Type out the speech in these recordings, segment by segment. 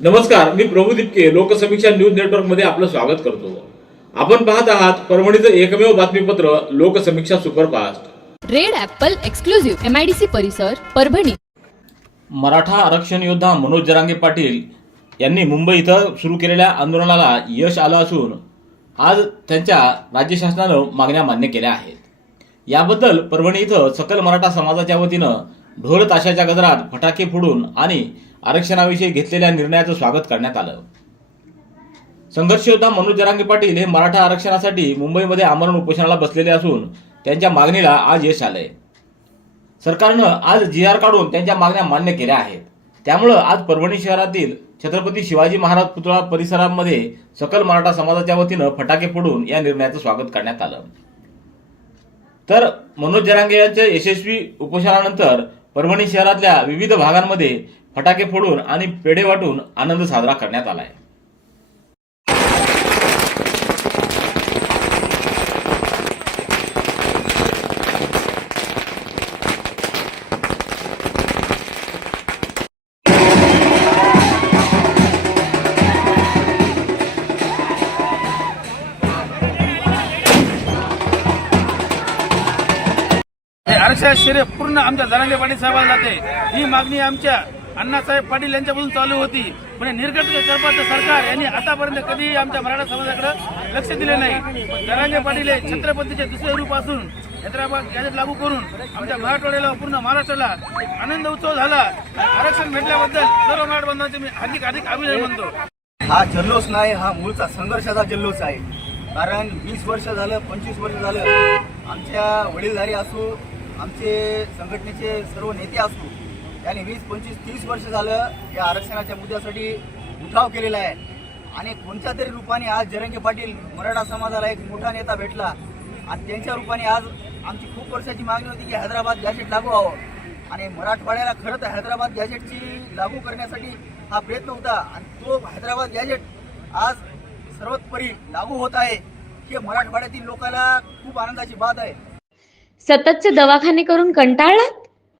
नमस्कार मी प्रभू दिपके लोकसमीक्षा न्यूज नेटवर्कमध्ये आपलं स्वागत करतो. आपण पाहत आहात परभणीचं एकमेव बातमीपत्र Loksamiksha superfast. Red apple exclusive MIDC परिसर परभणी. मराठा आरक्षण योद्धा मनोज जरांगे पाटील यांनी मुंबई इथं सुरू केलेल्या आंदोलनाला यश आलं असून आज त्यांच्या राज्य शासनानं मागण्या मान्य केल्या आहेत. याबद्दल परभणी इथं सकल मराठा समाजाच्या वतीनं ढोल ताशाच्या गजरात फटाके फोडून आणि आरक्षणाविषयी घेतलेल्या निर्णयाचं स्वागत करण्यात आलं. संघर्ष योद्धा मनोज जरांगे पाटील हे मराठा आरक्षणासाठी मुंबईमध्ये आमरण उपोषणाला बसलेले असून त्यांच्या मागणीला आज यश आलंय. सरकारनं आज जी आर काढून त्यांच्या मागण्या मान्य केल्या आहेत. त्यामुळं आज परभणी शहरातील छत्रपती शिवाजी महाराज पुतळा परिसरामध्ये सकल मराठा समाजाच्या वतीनं फटाके फोडून या निर्णयाचं स्वागत करण्यात आलं. तर मनोज जरांगे यांच्या यशस्वी उपोषणानंतर परभणी शहरातल्या विविध भागांमध्ये फटाके फोडून आणि पेढे वाटून आनंद साजरा करण्यात आलाय. हे आरक्षण पूर्ण आमच्या जरांगे पाटील साहेबांना जाते. ही मागणी आमच्या अण्णासाहेब पाटील यांच्यापासून चालू होती. पण हे निर्गत सरकार यांनी आतापर्यंत कधी आमच्या मराठा समाजाकडे लक्ष दिले नाही. धनंजय पाटील हे छत्रपतीचे दुसरे रूप असून हैदराबाद गॅजेट लागू करून आमच्या मराठवाड्याला पूर्ण महाराष्ट्राला आनंद उत्सव झाला. आरक्षण भेटल्याबद्दल सर्व मराठा बांधवांचे मी अधिक अधिक अभिनंदन म्हणतो हा जल्लोष नाही हा मूळचा संघर्षाचा जल्लोष आहे. कारण वीस वर्ष झालं पंचवीस वर्ष झालं आमच्या वडीलधारी असू आमचे संघटनेचे सर्व नेते असू त्यांनी वीस पंचवीस तीस वर्ष झालं या आरक्षणाच्या मुद्द्यासाठी उठाव केलेला आहे. आणि कोणत्या तरी रूपाने आज जरंगे पाटील मराठा समाजाला एक मोठा नेता भेटला आणि त्यांच्या रूपाने आज आमची खूप वर्षाची मागणी होती की हैदराबाद गॅजेट लागू व्हावं. आणि मराठवाड्याला खरं तर हैदराबाद गॅजेटची लागू करण्यासाठी हा प्रयत्न होता आणि तो हैदराबाद गॅजेट आज सर्वोपरी लागू होत आहे हे मराठवाड्यातील लोकांना खूप आनंदाची बात आहे. सततचे दवाखाने करून कंटाळला?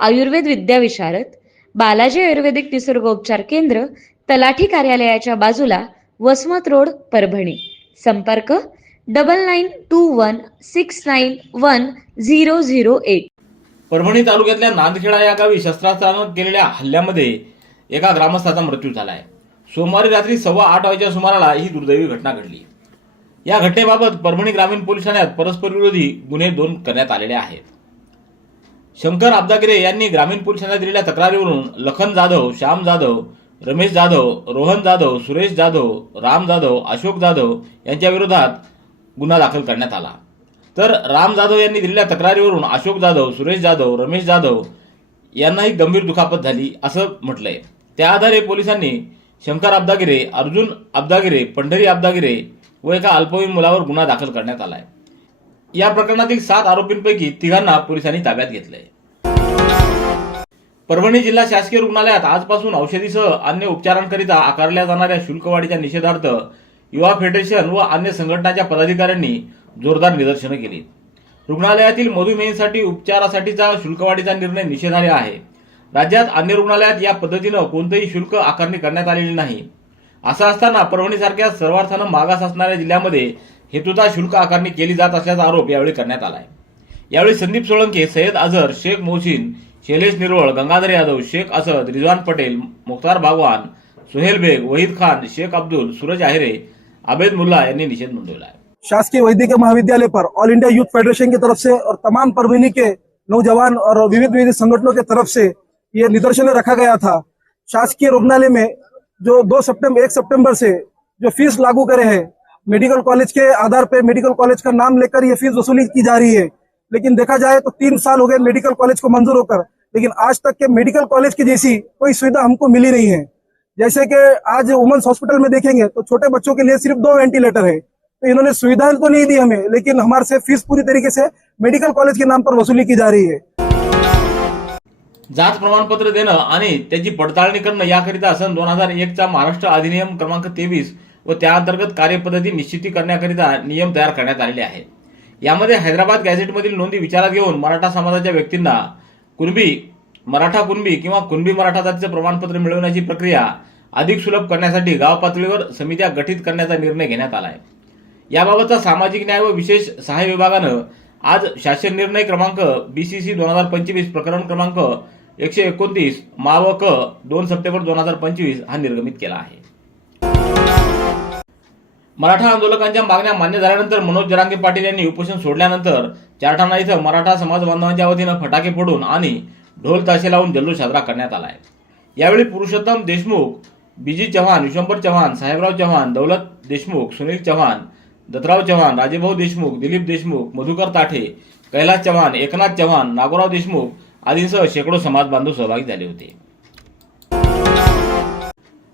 आयुर्वेद विद्याविशारद बालाजी आयुर्वेदिक निसर्गोपचार केंद्र तलाठी कार्यालयाच्या बाजूला वसमत रोड परभणी. संपर्क double nine two one six nine one zero zero eight Parbhani तालुक्यातल्या नांदखेडा या गावी शस्त्रास्त्रानं केलेल्या हल्ल्यामध्ये एका ग्रामस्थाचा मृत्यू झाला आहे सोमवारी रात्री सव्वा आठ वाजेच्या सुमाराला ही दुर्दैवी घटना घडली. या घटनेबाबत परभणी ग्रामीण पोलीस ठाण्यात परस्पर विरोधी गुन्हे दोन करण्यात आलेले आहेत. शंकर आबदागिरे यांनी ग्रामीण पोलीस ठाण्यात दिलेल्या तक्रारीवरून लखन जाधव श्याम जाधव रमेश जाधव रोहन जाधव सुरेश जाधव राम जाधव अशोक जाधव यांच्या विरोधात गुन्हा दाखल करण्यात आला. तर राम जाधव यांनी दिलेल्या तक्रारीवरून अशोक जाधव सुरेश जाधव रमेश जाधव यांनाही गंभीर दुखापत झाली असं म्हटलंय. त्या आधारे पोलिसांनी शंकर आबदागिरे अर्जुन आबदागिरे पंढरी आबदागिरे व एका अल्पवयीन मुलावर गुन्हा दाखल करण्यात आलाय. या प्रकरणातील सात आरोपींपैकी तिघांना पोलिसांनी ताब्यात घेतलंय. परभणी जिल्हा शासकीय रुग्णालयात आजपासून औषधीसह अन्य उपचारांकरिता आकारल्या जाणाऱ्या शुल्कवाढीच्या निषेधार्थ युवा फेडरेशन व अन्य संघटनांच्या पदाधिकाऱ्यांनी जोरदार निदर्शनं केली रुग्णालयातील मधुमेहींसाठी उपचारासाठीचा शुल्कवाढीचा निर्णय निषेधार्ह आहे. राज्यात अन्य रुग्णालयात या पद्धतीनं कोणतंही शुल्क आकारणी करण्यात आलेली नाही. असं असताना परभणीसारख्या सर्वार्थानं मागास असणाऱ्या जिल्ह्यामध्ये हेतुता शुल्क आकारणी केली जात असल्याचा आरोप यावेळी करण्यात आला आहे यावेळी संदीप सोळंके सय्यद अझर शेख मोहसिन शैलेश निर्वळ गंगाधर यादव, शेख असद, रिजवान पटेल, मुख्तार बागवान सुहेल बेग, वहीद खान, शेख अब्दुल, सूरज आहिरे आबेद मुल्ला यांनी निषेध नोंदवला आहे. शासकीय वैद्यकीय महाविद्यालय पर ऑल इंडिया यूथ फेडरेशन की तरफ़ से और तमाम परभनी के नौजवान और विविध विविध संगठनों के तरफ़ से ये निदर्शन रखा गया था। शासकीय रुग्णालय में जो दो सितंबर एक सितंबर से जो फ़ीस लागू करे हैं, मेडिकल कॉलेज के आधार पर मेडिकल कॉलेज का नाम लेकर ये फ़ीस वसूली की जा रही है। लेकिन देखा जाए तो तीन साल हो गए मेडिकल कॉलेज को मंजूर होकर लेकिन आज तक के मेडिकल कॉलेज की जैसी कोई सुविधा हमको मिली नहीं है। जैसे कि आज वुमेन्स हॉस्पिटल में देखेंगे तो छोटे बच्चों के लिए सिर्फ दो वेंटिलेटर है। तो इन्होंने सुविधाएं तो नहीं दी हमें लेकिन हमारे से फीस पूरी तरीके से मेडिकल कॉलेज के नाम पर वसूली की जा रही है। जात प्रमाणपत्र देणं आणि त्याची पडताळणी करणं याकरिता सन दोन हजार एकचा महाराष्ट्र अधिनियम क्रमांक तेवीस व त्याअंतर्गत कार्यपद्धती निश्चिती करण्याकरिता नियम तयार करण्यात आलेले आहे. यामध्ये हैदराबाद गॅझेटमधील नोंदी विचारात घेऊन मराठा समाजाच्या व्यक्तींना कुणबी मराठा कुणबी किंवा कुणबी मराठा जातीचं प्रमाणपत्र मिळवण्याची प्रक्रिया अधिक सुलभ करण्यासाठी गाव पातळीवर समित्या गठीत करण्याचा निर्णय घेण्यात आला आहे याबाबतचा सामाजिक न्याय व विशेष सहाय्य विभागानं आज शासन निर्णय क्रमांक बी सी सी दोन हजार पंचवीस प्रकरण क्रमांक एकशे एकोणतीस माव क दोन सप्टेंबर दोन हजार पंचवीस हा निर्गमित केला आहे. मराठा आंदोलकांच्या मागण्या मान्य झाल्यानंतर मनोज जरांगे पाटील यांनी उपोषण सोडल्यानंतर चारठाणा इथं मराठा समाज बांधवांच्या वतीनं फटाके फोडून आणि ढोल ताशे लावून जल्लोष साजरा करण्यात आला आहे. यावेळी पुरुषोत्तम देशमुख बीजी चव्हाण विश्वंभर चव्हाण साहेबराव चव्हाण दौलत देशमुख सुनील चव्हाण दत्तराव चव्हाण राजेभाऊ देशमुख दिलीप देशमुख मधुकर ताठे कैलास चव्हाण एकनाथ चव्हाण नागोराव देशमुख आदींसह शेकडो समाज बांधव सहभागी झाले होते.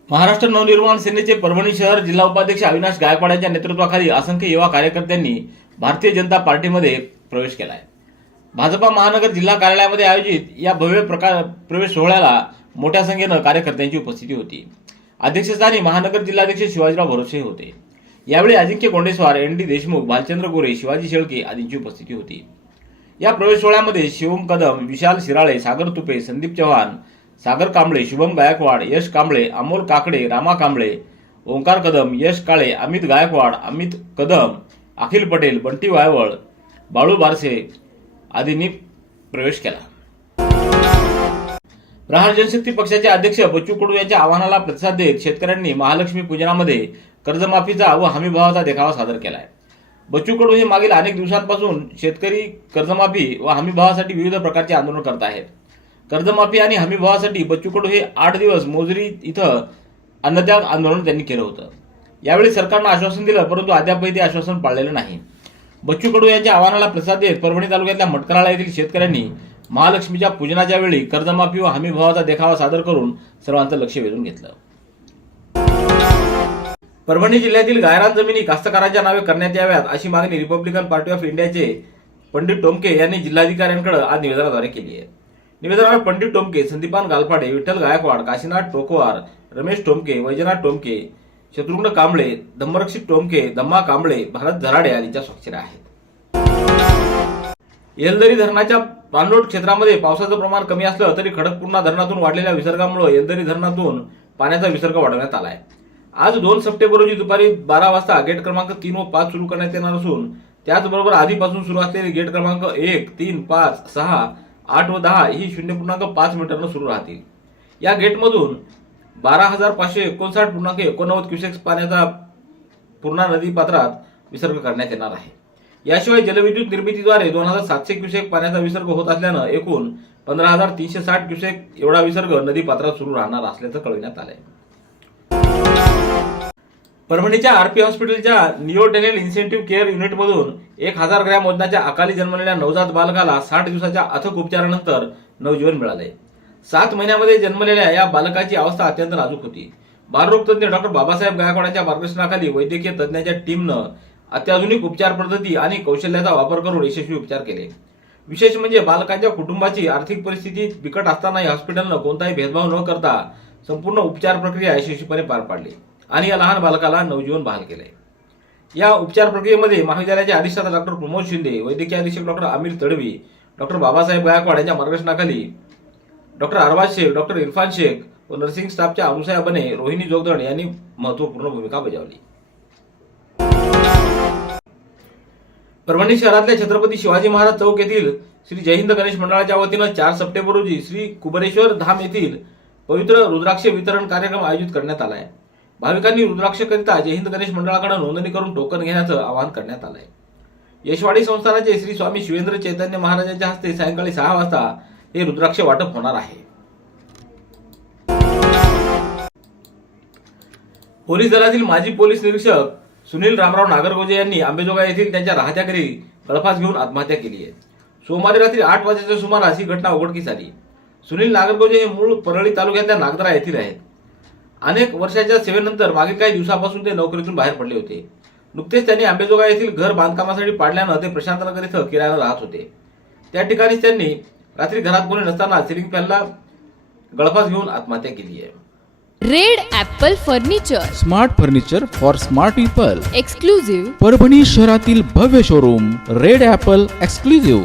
महाराष्ट्र नवनिर्माण सेनेचे परभणी शहर जिल्हा उपाध्यक्ष अविनाश गायकवाड यांच्या नेतृत्वाखाली असंख्य युवा कार्यकर्त्यांनी भारतीय जनता पार्टीमध्ये प्रवेश केला आहे भाजपा महानगर जिल्हा कार्यालयामध्ये आयोजित या भव्य प्रकार प्रवेश सोहळ्याला मोठ्या संख्येनं कार्यकर्त्यांची उपस्थिती होती. अध्यक्षस्थानी महानगर जिल्हाध्यक्ष शिवाजीराव भरोसे होते. यावेळी अजिंक्य कोंडेस्वार एन डी देशमुख भालचंद्र गोरे शिवाजी शेळके आदींची उपस्थिती होती. या प्रवेश सोहळ्यामध्ये शिवम कदम विशाल शिराळे सागर तुपे संदीप चव्हाण सागर कांबळे शुभम गायकवाड यश कांबळे अमोल काकडे रामा कांबळे ओंकार कदम यश काळे अमित गायकवाड अमित कदम अखिल पटेल बंटी वायवळ बाळू बारसे आदींनी प्रवेश केला. प्रहार जनशक्ती पक्षाचे अध्यक्ष बच्चू कडू यांच्या आवाहनाला प्रतिसाद देत शेतकऱ्यांनी महालक्ष्मी पूजनामध्ये कर्जमाफीचा व हमीभावाचा देखावा सादर केला आहे बच्चू कडू हे मागील अनेक दिवसांपासून शेतकरी कर्जमाफी व हमीभावासाठी विविध प्रकारचे आंदोलन करत आहेत. कर्जमाफी आणि हमीभावासाठी बच्चू कडू हे आठ दिवस मोजरी इथं अन्नत्याग आंदोलन त्यांनी केलं होतं. यावेळी सरकारनं आश्वासन दिलं परंतु अद्यापही ते आश्वासन पाळलेलं नाही. बच्चू कडू यांच्या आव्हानाला प्रसाद देत परभणी तालुक्यातल्या मटकराळा येथील शेतकऱ्यांनी महालक्ष्मीच्या पूजनाच्या वेळी कर्जमाफी व हमीभावाचा देखावा सादर करून सर्वांचं लक्ष वेधून घेतलं. परभणी जिल्ह्यातील गायरान जमिनी कास्तकारांच्या नावे करण्यात याव्यात अशी मागणी रिपब्लिकन पार्टी ऑफ इंडियाचे पंडित टोमके यांनी जिल्हाधिकाऱ्यांकडे आज निवेदनाद्वारे केली आहे. निवेदनावर पंडित टोमके संदीपान गालफाडे विठ्ठल गायकवाड काशीनाथ टोकवार रमेश टोमके वैजनाथ टोमके शत्रुघ्न कांबळे धम्मरक्षित टोमके धम्मा कांबळे भारत झराडे यांच्या स्वाक्षऱ्या आहेत. येलदरी धरणाच्या पाणलोट क्षेत्रामध्ये पावसाचं प्रमाण कमी असलं तरी खडकपूर्णा धरणातून वाढलेल्या विसर्गामुळे येलदरी धरणातून पाण्याचा विसर्ग वाढवण्यात आला आहे आज दोन सप्टेंबर रोजी दुपारी बारा वाजता गेट क्रमांक तीन व पाच सुरू करण्यात येणार असून त्याचबरोबर आधीपासून सुरू असलेले गेट क्रमांक एक तीन पाच सहा आठ व दहा ही शून्य पूर्णांक पाच मीटरनं सुरू राहतील. या गेटमधून बारा हजार पाचशे एकोणसाठ पूर्णांक एकोणनव्वद क्युसेक्स पाण्याचा पूर्णा नदी पात्रात विसर्ग करण्यात येणार आहे. याशिवाय जलविद्युत निर्मितीद्वारे दोन हजार सातशे क्युसेक पाण्याचा विसर्ग होत असल्यानं एकूण पंधरा हजार तीनशे साठ क्युसेक एवढा विसर्ग नदी पात्रात सुरू राहणार असल्याचं कळविण्यात आलं आहे परभणीच्या आरपी हॉस्पिटलच्या निओटेनेल इन्सेंटिव्ह केअर युनिटमधून एक हजार ग्रॅम वजनाच्या अकाली जन्मलेल्या नवजात बालकाला साठ दिवसाच्या अथक उपचारानंतर नवजीवन मिळाले. सात महिन्यामध्ये जन्मलेल्या या बालकाची अवस्था अत्यंत नाजूक होती. बालरोग तज्ज्ञ डॉक्टर बाबासाहेब गायकवाडांच्या मार्गदर्शनाखाली वैद्यकीय तज्ञाच्या टीमनं अत्याधुनिक उपचार पद्धती आणि कौशल्याचा वापर करून यशस्वी उपचार केले. विशेष म्हणजे बालकांच्या कुटुंबाची आर्थिक परिस्थिती बिकट असतानाही हॉस्पिटलनं कोणताही भेदभाव न करता संपूर्ण उपचार प्रक्रिया यशस्वीपणे पार पाडली. आणि या लहान बालकाला नवजीवन बहाल केले या उपचार प्रक्रियेमध्ये महाविद्यालयाचे अधिष्ठाता डॉक्टर प्रमोद शिंदे वैद्यकीय अधीक्षक डॉक्टर आमिर तडवी डॉक्टर बाबासाहेब गायकवाड यांच्या मार्गदर्शनाखाली डॉक्टर अरबाज शेख डॉक्टर इरफान शेख व नर्सिंग स्टाफच्या अनुसया बने रोहिणी जोगदण यांनी महत्त्वपूर्ण भूमिका बजावली. परभणी शहरातल्या छत्रपती शिवाजी महाराज चौक येथील श्री जयहिंद गणेश मंडळाच्या वतीनं चार सप्टेंबर रोजी श्री कुबरेश्वर धाम येथील पवित्र रुद्राक्ष वितरण कार्यक्रम आयोजित करण्यात आला आहे. भाविकांनी रुद्राक्षकरिता जयहिंद गणेश मंडळाकडे नोंदणी करून टोकन घेण्याचं आवाहन करण्यात आलं आहे यशवाडी संस्थानाचे श्री स्वामी शिवेंद्र चैतन्य महाराजांच्या हस्ते सायंकाळी सहा वाजता हे रुद्राक्ष वाटप होणार आहे. पोलीस दलातील माजी पोलीस निरीक्षक सुनील रामराव नागरगोजे यांनी आंबेजोगाई येथील त्यांच्या राहत्या घरी गळफास घेऊन आत्महत्या केली आहे. सोमवारी रात्री आठ वाजेच्या सुमारास ही घटना उघडकीस आली. सुनील नागरगोजे हे मूळ परळी तालुक्यातल्या नागदरा येथील आहेत. अनेक वर्षाच्या सेवेनंतर मागील काही दिवसापासून ते नोकरीतून बाहेर पडले होते. नुकतेच त्यांनी आंबेजोगाई येथील घर बांधकामासाठी पाडल्यानं ते प्रशांतनगर इथं किरायानं राहत होते. त्या ठिकाणीच त्यांनी रात्री घरात कोणी नसताना सिलिंग फॅनला गळफास घेऊन आत्महत्या केली आहे. Red apple furniture. Smart furniture for smart people. Exclusive Parbhani शहरातील भव्य शोरूम रेड ॲपल एक्सक्लुझिव्ह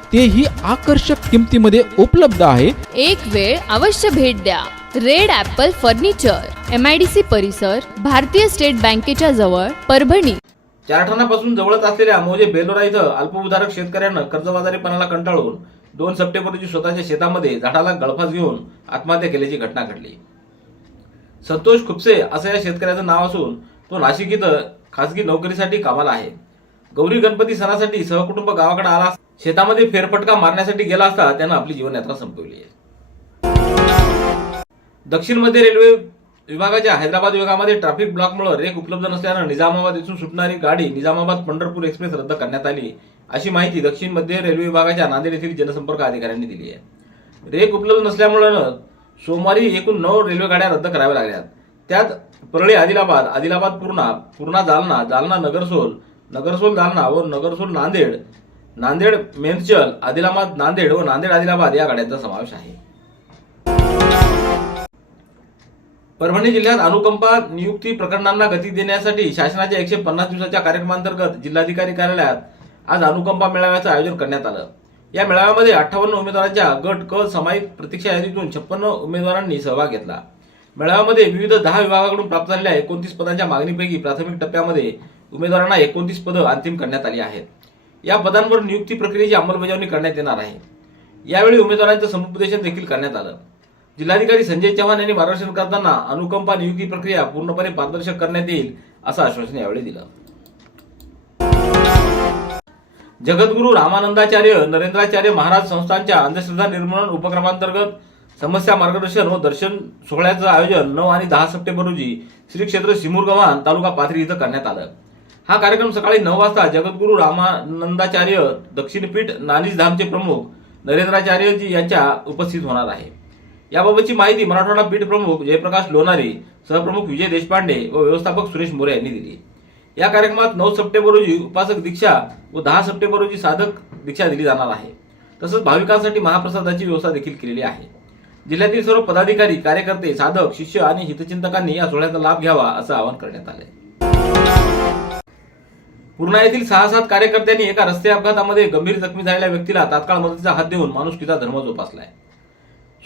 तेही आकर्षक किमतीमध्ये उपलब्ध आहे. एक वेळ अवश्य भेट द्या. Red apple furniture M I D C परिसर भारतीय स्टेट बँकेच्या जवळ परभणी. चारठाणापासून जवळच असलेल्या मोजे बेलोरा इथं अल्पभूधारक शेतकऱ्यानं कर्जबाजारीपणाला कंटाळून दोन सप्टेंबर रोजी स्वतःच्या शेतामध्ये झाडाला गळफास घेऊन आत्महत्या केल्याची घटना घडली. संतोष खुपसे असं या शेतकऱ्याचं नाव असून तो नाशिक इथं खासगी नोकरीसाठी कामाला आहे. गौरी गणपती सणासाठी सहकुटुंब गावाकडे आला शेतामध्ये फेरफटका मारण्यासाठी गेला असता त्यानं आपली जीवनयात्रा संपवली आहे. दक्षिण मध्य रेल्वे विभागाच्या हैदराबाद विभागामध्ये ट्रॅफिक ब्लॉकमुळे रेक उपलब्ध नसल्यानं निजामाबाद येथून सुटणारी गाडी निजामाबाद पंढरपूर एक्सप्रेस रद्द करण्यात आली. अशी माहिती दक्षिण मध्य रेल्वे विभागाच्या नांदेड येथील जनसंपर्क अधिकाऱ्यांनी दिली आहे. रेक उपलब्ध नसल्यामुळं सोमवारी एकूण नऊ रेल्वे गाड्या रद्द कराव्या लागल्या त्यात परळी आदिलाबाद आदिलाबाद पूर्णा पूर्णा जालना जालना नगरसोल नगरसोल जालना व नगरसोल नांदेड नांदेड मेंचल आदिलाबाद नांदेड व नांदेड आदिलाबाद या गाड्यांचा समावेश आहे. परभणी जिल्ह्यात अनुकंपा नियुक्ती प्रकरणांना गती देण्यासाठी शासनाच्या एकशे पन्नास दिवसाच्या कार्यक्रमांतर्गत जिल्हाधिकारी कार्यालयात आज अनुकंपा मेळाव्याचं आयोजन करण्यात आलं. या मेळाव्यामध्ये अठ्ठावन्न उमेदवारांच्या गट क सामायिक प्रतीक्षा यादीतून छप्पन्न उमेदवारांनी सहभाग घेतला. मेळाव्यामध्ये विविध दहा विभागाकडून प्राप्त झालेल्या एकोणतीस पदांच्या मागणीपैकी प्राथमिक टप्प्यामध्ये उमेदवारांना एकोणतीस पदं अंतिम करण्यात आली आहेत. या पदांवर नियुक्ती प्रक्रियेची अंमलबजावणी करण्यात येणार आहे. यावेळी उमेदवारांचं समुपदेशन देखील करण्यात आलं. जिल्हाधिकारी संजय चव्हाण यांनी मार्गदर्शन करताना अनुकंपा नियुक्ती प्रक्रिया पूर्णपणे पारदर्शक करण्यात येईल असं आश्वासन यावेळी दिलं. जगद्गुरू रामानंदाचार्य नरेंद्राचार्य महाराज संस्थांच्या अंधश्रद्धा निर्मूलन उपक्रमांतर्गत समस्या मार्गदर्शन व दर्शन सोहळ्याचं आयोजन नऊ आणि दहा सप्टेंबर रोजी श्री क्षेत्र सिमुरगव्हाण तालुका पाथरी इथं करण्यात आलं. हा कार्यक्रम सकाळी नऊ वाजता जगद्गुरू रामानंदाचार्य दक्षिणपीठ नानीज धामचे प्रमुख नरेंद्राचार्यजी यांच्या उपस्थित होणार आहे. याबाबतची माहिती मराठवाडा पीठ प्रमुख जयप्रकाश लोणारी सहप्रमुख विजय देशपांडे व व्यवस्थापक सुरेश मोरे यांनी दिली. या कार्यक्रमात नऊ सप्टेंबर रोजी उपासक दीक्षा व दहा सप्टेंबर रोजी साधक दीक्षा दिली जाणार आहे. तसंच भाविकांसाठी महाप्रसादाची व्यवस्था देखील केलेली आहे. जिल्ह्यातील सर्व पदाधिकारी कार्यकर्ते साधक शिष्य आणि हितचिंतकांनी या सोहळ्याचा लाभ घ्यावा असं आवाहन करण्यात आलंय. पूर्णा येथील सहा सात कार्यकर्त्यांनी एका रस्ते अपघातामध्ये गंभीर जखमी झालेल्या व्यक्तीला तात्काळ मदतीचा हात देऊन माणुसकीचा धर्म जोपासलाय.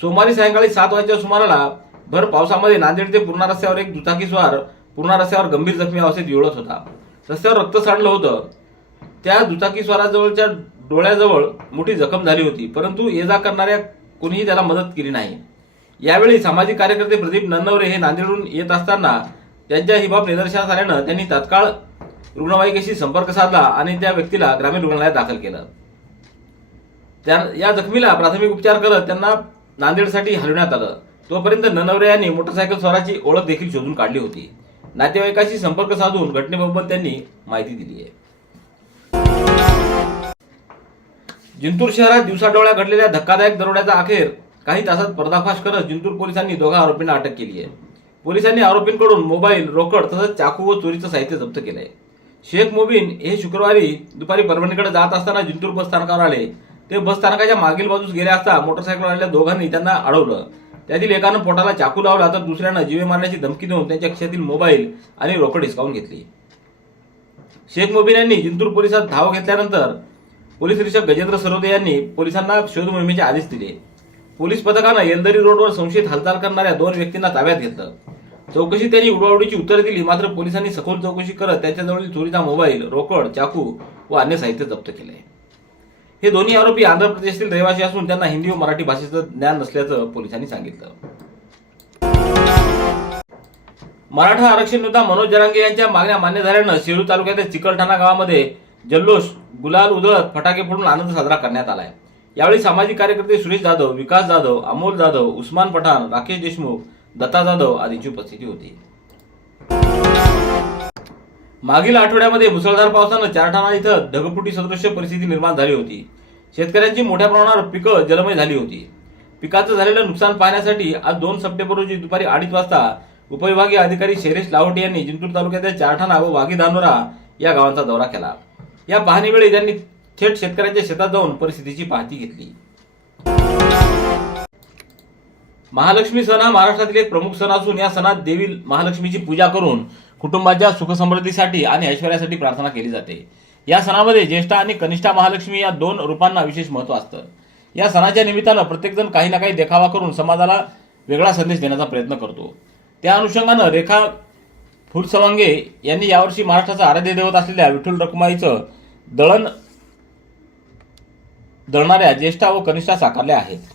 सोमवारी सायंकाळी सात वाजच्या सुमाराला भर पावसामध्ये नांदेड ते पूर्णा रस्त्यावर एक दुचाकीस्वार पूर्णा रस्त्यावर गंभीर जखमी अवस्थेत विवळत होता. रस्त्यावर रक्त सांडलं होतं. त्या दुचाकीस्वाराजवळच्या डोळ्याजवळ मोठी जखम झाली होती परंतु ये जा करणाऱ्या कोणीही त्याला मदत केली नाही. यावेळी सामाजिक कार्यकर्ते प्रदीप नन्नवरे हे नांदेडहून येत असताना त्यांच्या ही बाब निदर्शनास आल्यानं त्यांनी तात्काळ रुग्णवाहिकेशी संपर्क साधला आणि त्या व्यक्तीला ग्रामीण रुग्णालयात दाखल केलं. त्या या जखमीला प्राथमिक उपचार करत त्यांना नांदेडसाठी हलवण्यात आलं. तोपर्यंत ननवरे यांनी मोटरसायकल स्वराची ओळख देखील शोधून काढली होती. नातेवाईकाशी संपर्क साधून घटनेबाबत त्यांनी माहिती दिली आहे. जिंतूर शहरात दिवसाडोळ्या घडलेल्या धक्कादायक दरोड्याचा अखेर काही तासात पर्दाफाश करत जिंतूर पोलिसांनी दोघा आरोपींना अटक केली आहे. पोलिसांनी आरोपींकडून मोबाईल रोकड तसंच चाकू व चोरीचं साहित्य जप्त केलंय. शेख मोबीन हे शुक्रवारी दुपारी परभणीकडे जात असताना जिंतूर बस स्थानकावर आले. ते बस स्थानकाच्या मागील बाजूस गेले असता मोटरसायकल आलेल्या दोघांनी त्यांना अडवलं. त्यातील एकानं पोटाला चाकू लावला तर दुसऱ्यानं जीवे मारण्याची धमकी देऊन त्यांच्या खिशातील मोबाईल आणि रोकड हिसकावून घेतली. शेख मोबीन यांनी जिंतूर पोलिसात धाव घेतल्यानंतर पोलीस निरीक्षक गजेंद्र सरोदे यांनी पोलिसांना शोध मोहिमेचे आदेश दिले. पोलीस पथकानं येलदरी रोडवर संशयित हालचाल करणाऱ्या दोन व्यक्तींना ताब्यात घेतलं. चौकशी त्यांनी उडावडीची उत्तरे दिली. मात्र पोलिसांनी सखोल चौकशी करत त्याच्याजवळील चोरीचा मोबाईल रोकड चाकू व अन्य साहित्य जप्त केले हे दोन्ही आरोपी आंध्र प्रदेशातील रहिवासी असून त्यांना हिंदी व मराठी भाषेचं ज्ञान नसल्याचं पोलिसांनी सांगितलं. मराठा आरक्षण नेता मनोज जरांगे यांच्या मागण्या मान्य झाल्यानं शिरू तालुक्यातील चिकलठाणा गावामध्ये जल्लोष गुलाल उधळत फटाके फोडून आनंद साजरा करण्यात आलाय. यावेळी सामाजिक कार्यकर्ते सुरेश जाधव विकास जाधव अमोल जाधव उस्मान पठाण राकेश देशमुख दत्ता जाधव आदींची उपस्थिती होती. मागील आठवड्यामध्ये मुसळधार पावसानं चारठाणा इथं ढगफुटी सदृश्य परिस्थिती निर्माण झाली होती. शेतकऱ्यांची मोठ्या प्रमाणावर पिकं जलमय झाली होती. पिकाचं झालेलं नुकसान पाहण्यासाठी आज दोन सप्टेंबर रोजी दुपारी अडीच वाजता उपविभागीय अधिकारी शैलेश लाहोटे यांनी जिंतूर तालुक्यातील चारठाणा व वाघी धानोरा या गावांचा दौरा केला. या पाहणीवेळी त्यांनी थेट शेतकऱ्यांच्या शेतात जाऊन परिस्थितीची पाहणी घेतली. महालक्ष्मी सण हा महाराष्ट्रातील एक प्रमुख सण असून या सणात देवी महालक्ष्मीची पूजा करून कुटुंबाच्या सुखसमृद्धीसाठी आणि ऐश्वर्यासाठी प्रार्थना केली जाते. या सणामध्ये ज्येष्ठा आणि कनिष्ठा महालक्ष्मी या दोन रूपांना विशेष महत्त्व असतं. या सणाच्या निमित्तानं प्रत्येकजण काही ना काही देखावा करून समाजाला वेगळा संदेश देण्याचा प्रयत्न करतो. त्या अनुषंगानं रेखा फुलसवांगे यांनी यावर्षी महाराष्ट्राचा आराध्य दैवत असलेल्या विठ्ठल रखुमाईचं दळण दळणाऱ्या ज्येष्ठा व कनिष्ठा साकारल्या आहेत.